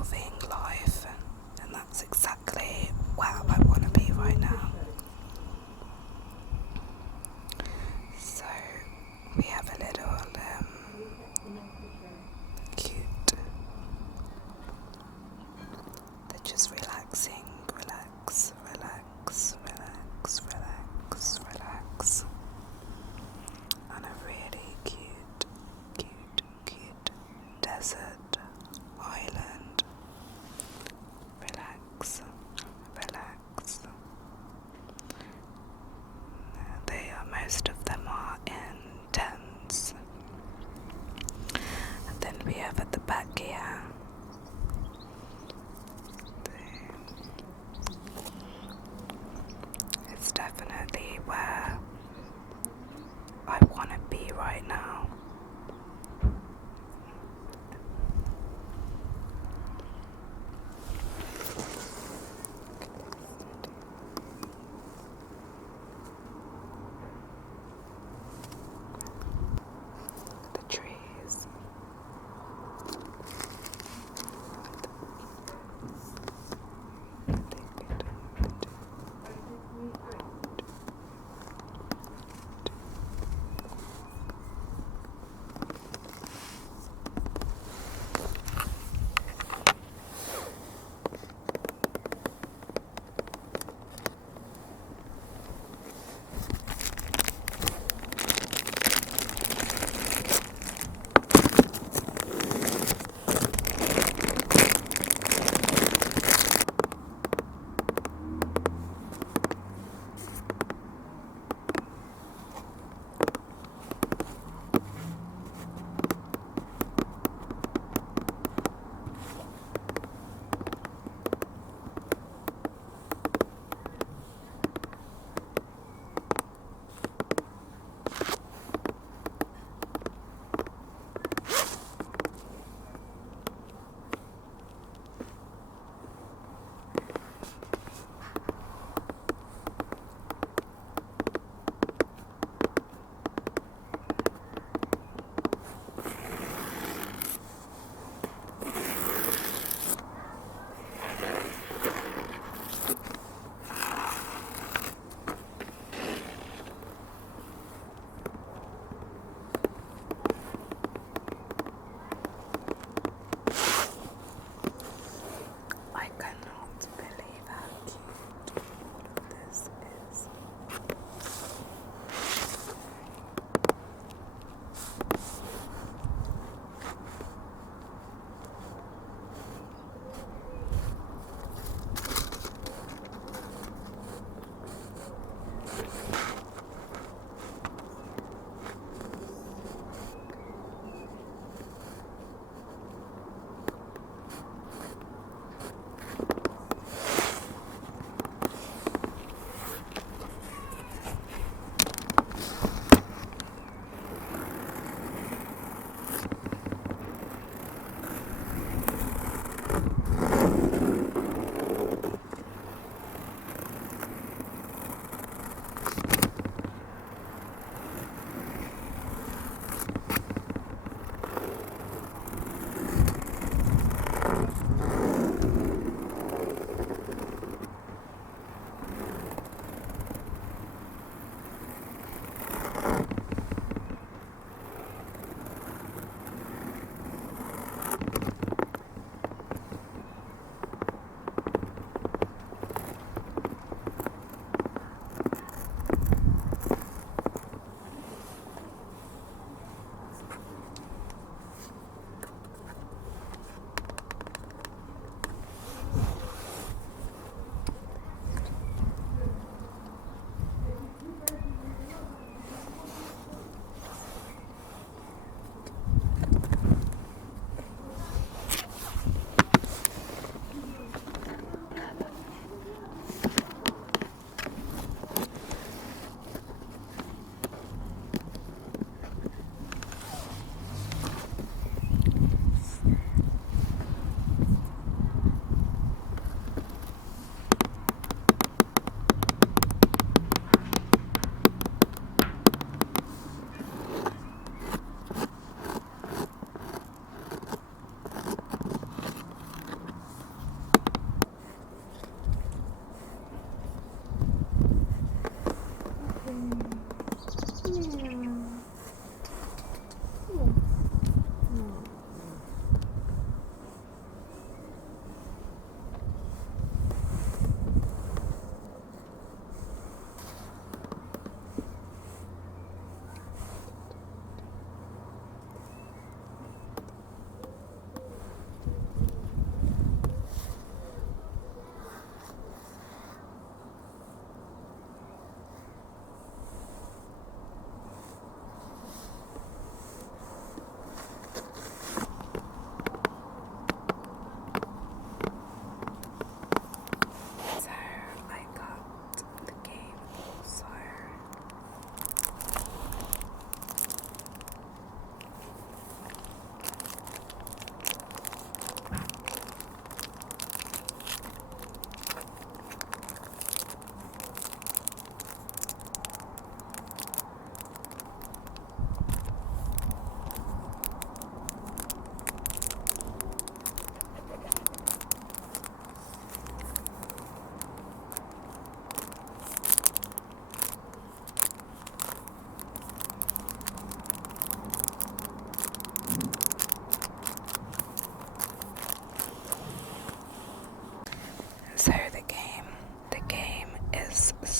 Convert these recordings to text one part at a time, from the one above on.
loving life, and that's exactly where I want to be right now. So we have a little cute, they're just relaxing, relax, on a really cute desert island. Relax. Most of them are in tents,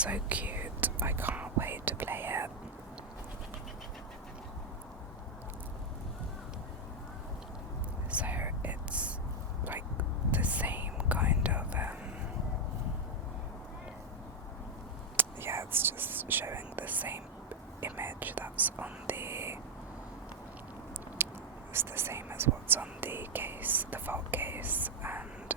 so cute. I can't wait to play it. So it's like the same kind of yeah, it's just showing the same image that's on it's the same as what's on the case, the vault case, and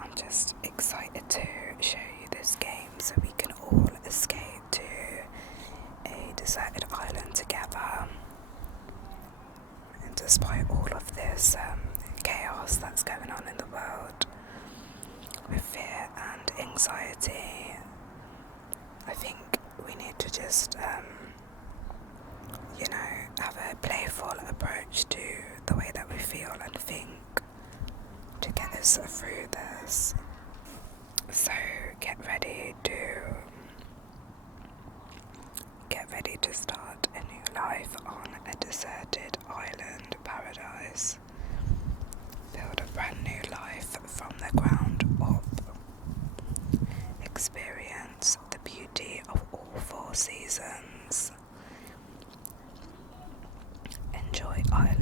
I'm just excited to show you this game so we can all escape to a deserted island together. And despite all of this chaos that's going on in the world, with fear and anxiety, I think we need to just, have a playful approach to the way that we feel and think to get us through this. So get ready to start a new life on a deserted island paradise. Build a brand new life from the ground up. Experience the beauty of all 4 seasons. Enjoy island